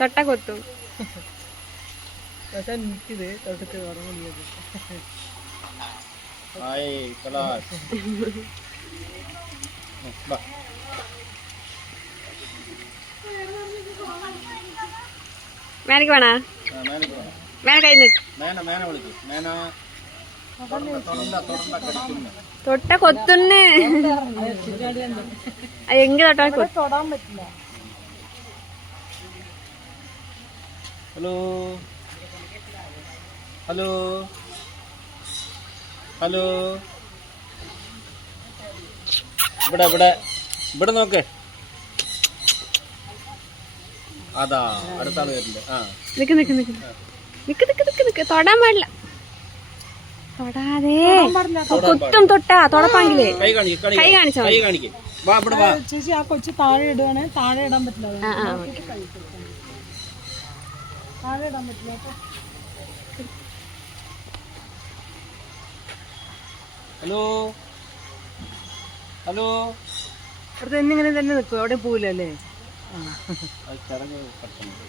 തൊട്ട കൊത്തും. പക്ഷെ എനിക്കിത് തൊട്ടിട്ട് ഓർമ്മ. മേനക്ക് വേണ മേന കൈ നിക്ക്. തൊട്ട കൊത്തുന്ന് എങ്കിൽ തൊടാൻ പറ്റില്ല. ഹലോ ഹലോ ഹലോ, ഇവിടെ ഇവിടെ ഇവിടെ നോക്ക്. അതാ അടുത്ത ആള് വരുന്നുണ്ട്. ആ നിക്ക് നിക്ക് നിക്ക് നിക്ക് നിക്ക് നിക്ക് നിക്ക്. തൊടാൻ പാടില്ല. തൊടാതെ കൊത്തും. തൊട്ടാ തൊടപ്പാങ്കിലേ കൈ കാണിക്കും. കൈ കാണിച്ചോ. കൈ കാണിക്കും. വാ ഇവിടെ വാ. ചേച്ചി ആ കൊച്ചു താഴെ ഇടുവാണ്. താഴെ ഇടാൻ പറ്റില്ല. താഴെ ഇടാൻ പറ്റില്ല. Hello hello. അടുത്ത് എന്നിങ്ങനെ തന്നെ നിൽക്കും. എവിടെ പോവില്ലല്ലേ? ചടങ്ങ് പെട്ടെന്ന്